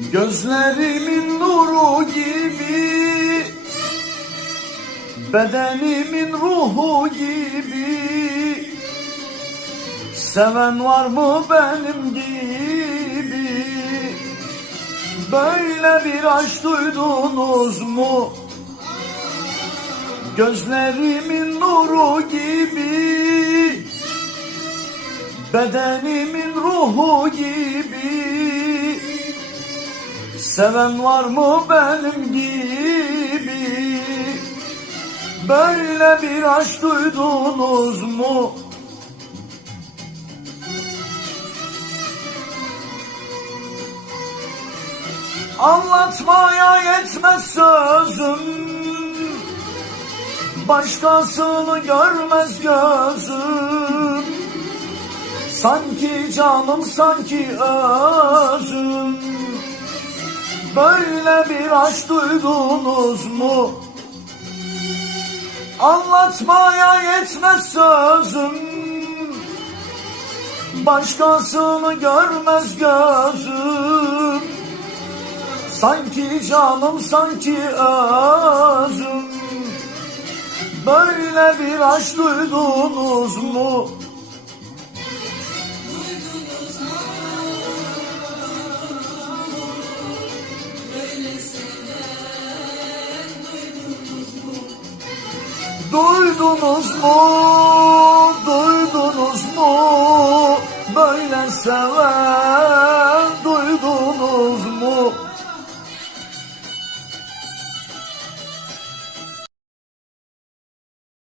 Gözlerimin nuru gibi Bedenimin ruhu gibi. Seven var mı benim gibi? Böyle bir aşk duydunuz mu? Gözlerimin nuru gibi Bedenimin ruhu gibi Seven var mı benim gibi? Böyle bir aşk duydunuz mu? Anlatmaya yetmez sözüm. Başkasını görmez gözüm. Sanki canım sanki özüm Böyle bir aşk duydunuz mu? Anlatmaya yetmez sözüm Başkasını görmez gözüm Sanki canım sanki özüm Böyle bir aşk duydunuz mu? Duydunuz mu? Duydunuz mu? Böyle seven